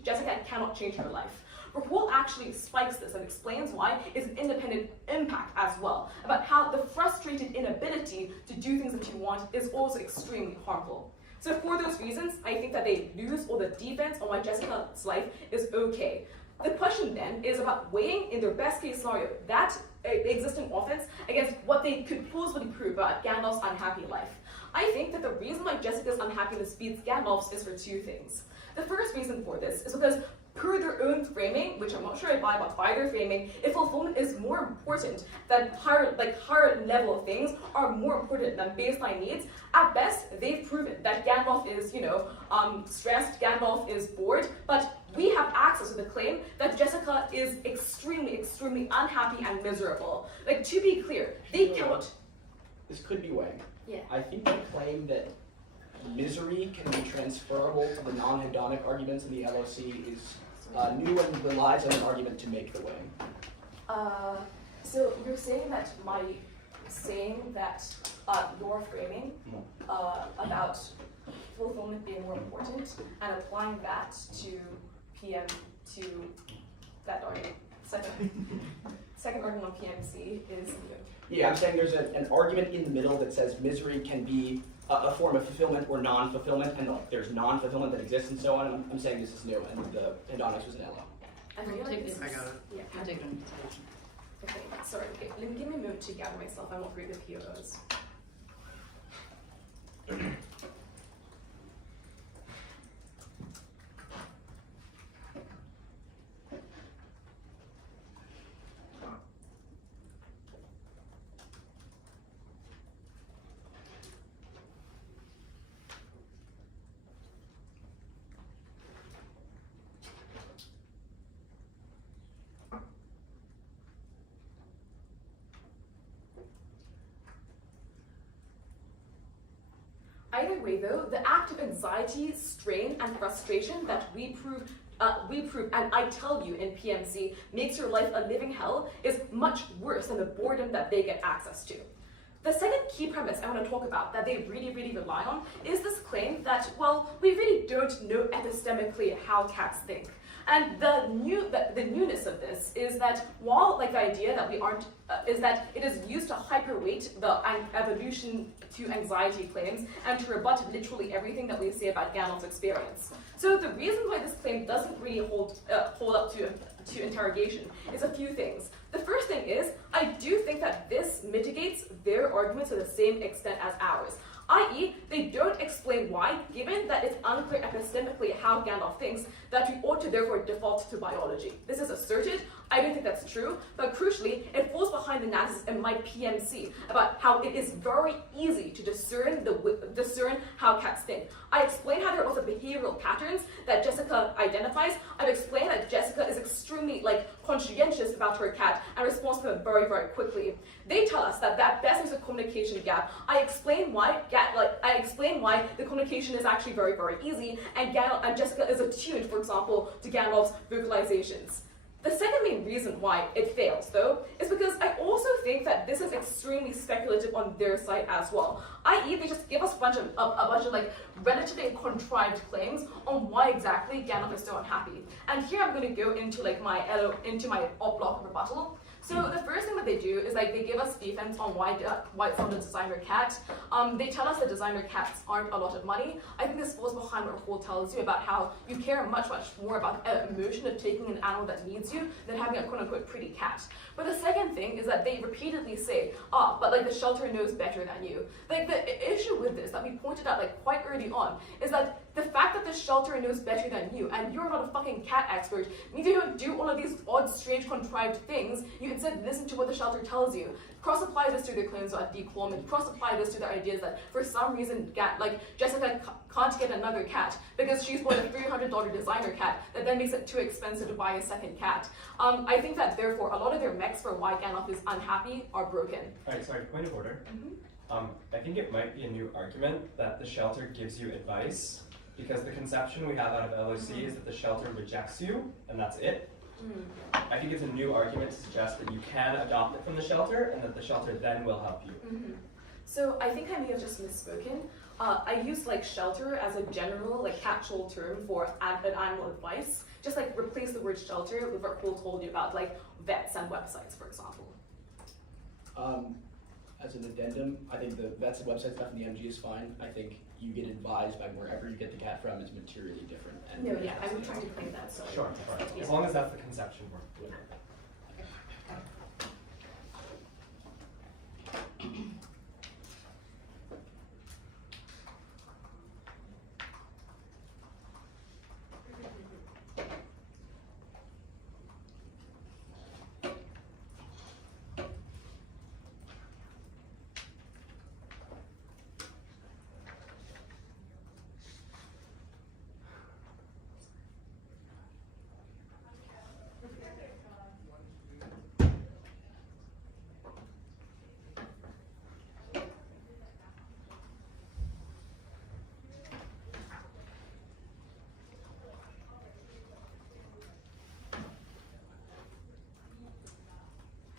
Jessica cannot change her life. Rahul actually spikes this and explains why it's an independent impact as well, about how the frustrated inability to do things that you want is also extremely harmful. So for those reasons, I think that they lose all the defense on why Jessica's life is okay. The question then is about weighing in their best case scenario that existing offense against what they could plausibly prove about Gandalf's unhappy life. I think that the reason why Jessica's unhappiness beats Gandalf's is for two things. The first reason for this is because per their own framing, which I'm not sure I buy, but by their framing, if fulfillment is more important, than higher level things are more important than baseline needs, at best, they've proven that Gandalf is, stressed, Gandalf is bored, but we have access to the claim that Jessica is extremely unhappy and miserable. Like, to be clear, they cannot... This could be weighing. Yeah. I think the claim that misery can be transferable to the non-hedonic arguments in the LOC is new and relies on an argument to make the weighing. So you're saying that your framing about fulfillment being more important and applying that to that argument, second argument on PMC is new. Yeah, I'm saying there's an argument in the middle that says misery can be a form of fulfillment or non-fulfillment, and there's non-fulfillment that exists and so on. I'm saying this is new, and the hedonics was an LO. I feel like this is, I got it. Yeah. I'll take it into consideration. Okay, sorry. Okay, give me a moment to gather myself. I won't read the POs. Either way though, the act of anxiety, strain, and frustration that we prove, and I tell you in PMC, makes your life a living hell is much worse than the boredom that they get access to. The second key premise I want to talk about that they really rely on is this claim that, well, we really don't know epistemically how cats think. And the newness of this is that while the idea that we aren't, is that it is used to hyperweight the evolution to anxiety claims and to rebut literally everything that we say about Gandalf's experience. So the reason why this claim doesn't really hold up to interrogation is a few things. The first thing is, I do think that this mitigates their arguments to the same extent as ours. I.e., they don't explain why, given that it's unclear epistemically how Gandalf thinks, that we ought to therefore default to biology. This is asserted. I don't think that's true, but crucially, it falls behind the analysis in my PMC about how it is very easy to discern how cats think. I explain how there are also behavioral patterns that Jessica identifies. I've explained that Jessica is extremely conscientious about her cat and responds to them very quickly. They tell us that best is a communication gap. I explain why the communication is actually very easy, and Jessica is attuned, for example, to Gandalf's vocalizations. The second main reason why it fails, though, is because I also think that this is extremely speculative on their side as well. I.e., they just give us a bunch of relatively contrived claims on why exactly Gandalf is so unhappy. And here I'm going to go into my op block rebuttal. So the first thing that they do is they give us defense on why someone designer cat. They tell us that designer cats aren't a lot of money. I think this falls behind what Rahul tells you about how you care much more about emotion of taking an animal that needs you than having a quote-unquote pretty cat. But the second thing is that they repeatedly say, but the shelter knows better than you. The issue with this that we pointed out quite early on is that the fact that the shelter knows better than you, and you're not a fucking cat expert, means you don't do all of these odd, strange, contrived things. You instead listen to what the shelter tells you. Cross-apply this to their claims about dequalment. Cross-apply this to their ideas that for some reason, Jessica can't get another cat because she's bought a $300 designer cat that then makes it too expensive to buy a second cat. I think that therefore a lot of their mechs for why Gandalf is unhappy are broken. Alright, sorry, point of order. I think it might be a new argument that the shelter gives you advice, because the conception we have out of LOC is that the shelter rejects you, and that's it. I think it's a new argument to suggest that you can adopt it from the shelter, and that the shelter then will help you. So I think I may have just misspoken. I used shelter as a general, catch-all term for an animal advice. Just replace the word shelter with what Cole told you about, vets and websites, for example. As an addendum, I think the vets and website stuff in the MG is fine. I think you get advised by wherever you get the cat from is materially different. And No, yeah, I'm trying to claim that, so. Sure, as long as that's the conception we're with.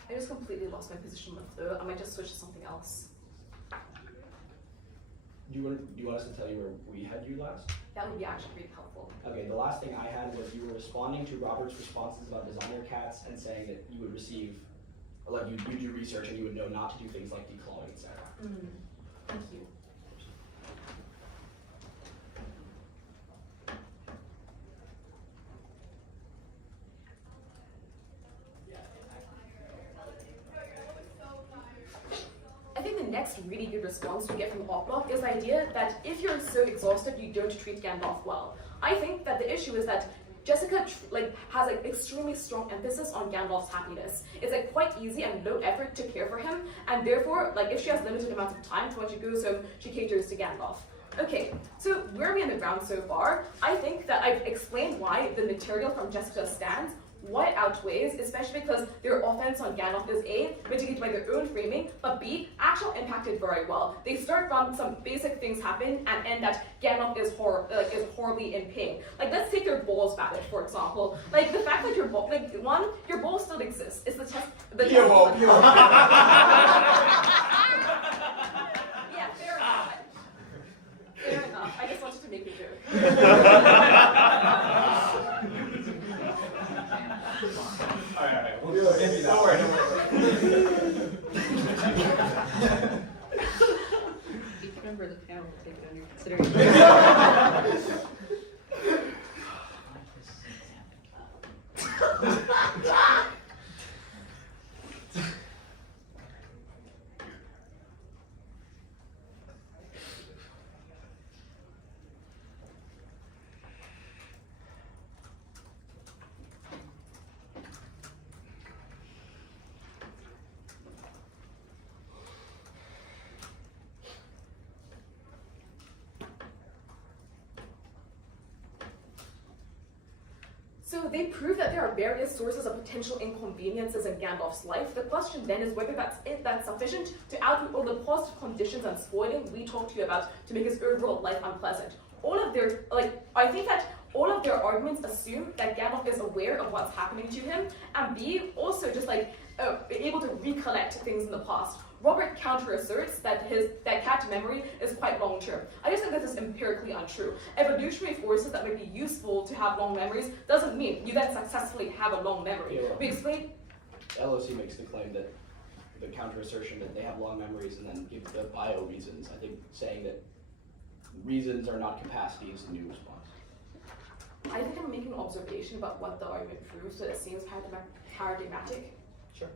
I just completely lost my position with flow. I might just switch to something else. Do you want us to tell you where we had you last? That would be actually really helpful. Okay, the last thing I had was you were responding to Robert's responses about designer cats and saying that you would receive, you do research and you would know not to do things like declawing, etc. Thank you. I think the next really good response we get from the op block is the idea that if you're so exhausted, you don't treat Gandalf well. I think that the issue is that Jessica has extremely strong emphasis on Gandalf's happiness. It's quite easy and low effort to care for him, and therefore if she has limited amounts of time to when she goes home, she caters to Gandalf. Okay, so where are we in the ground so far? I think that I've explained why the material from Jessica stands, what it outweighs, especially because their offense on Gandalf is A, mitigated by their own framing, but B, actually impacted very well. They start from some basic things happen and end that Gandalf is horribly in pain. Let's take your balls back, for example. The fact that your ball, your ball still exists. It's the test. Yeah, fair enough. Fair enough. I just wanted to make a joke. Alright, we'll do it. Don't worry. Each member of the panel will take it under consideration. So they prove that there are various sources of potential inconveniences in Gandalf's life. The question then is whether that's sufficient to outweigh all the positive conditions and spoiling we talked to you about to make his overall life unpleasant. All of their, I think that all of their arguments assume that Gandalf is aware of what's happening to him, and B, also just able to recollect things in the past. Robert counter-asserts that that cat memory is quite long-term. I just think this is empirically untrue. Evolutionary forces that may be useful to have long memories doesn't mean you then successfully have a long memory. Yeah, We explain. LOC makes the claim that the counter-assertion that they have long memories and then give the bio reasons. I think saying that reasons are not capacity is a new response. I think I'm making an observation about what the argument proves, so it seems paradigmatic. Sure.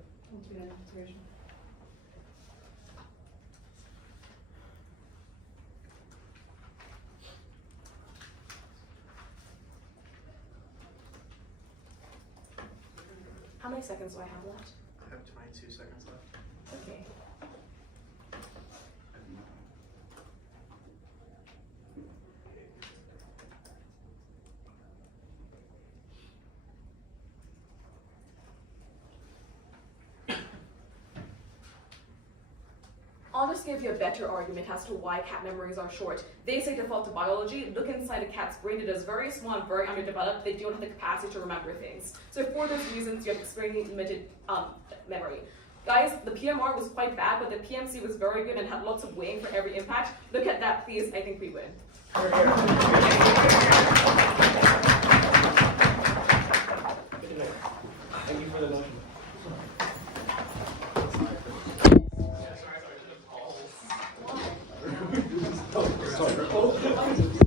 How many seconds do I have left? I have 22 seconds left. Okay. I'll just give you a better argument as to why cat memories are short. They say default to biology. Look inside a cat's brain. It is very small and very underdeveloped. They don't have the capacity to remember things. So for those reasons, you have extremely limited memory. Guys, the PMR was quite bad, but the PMC was very good and had lots of weighing for every impact. Look at that, please. I think we win.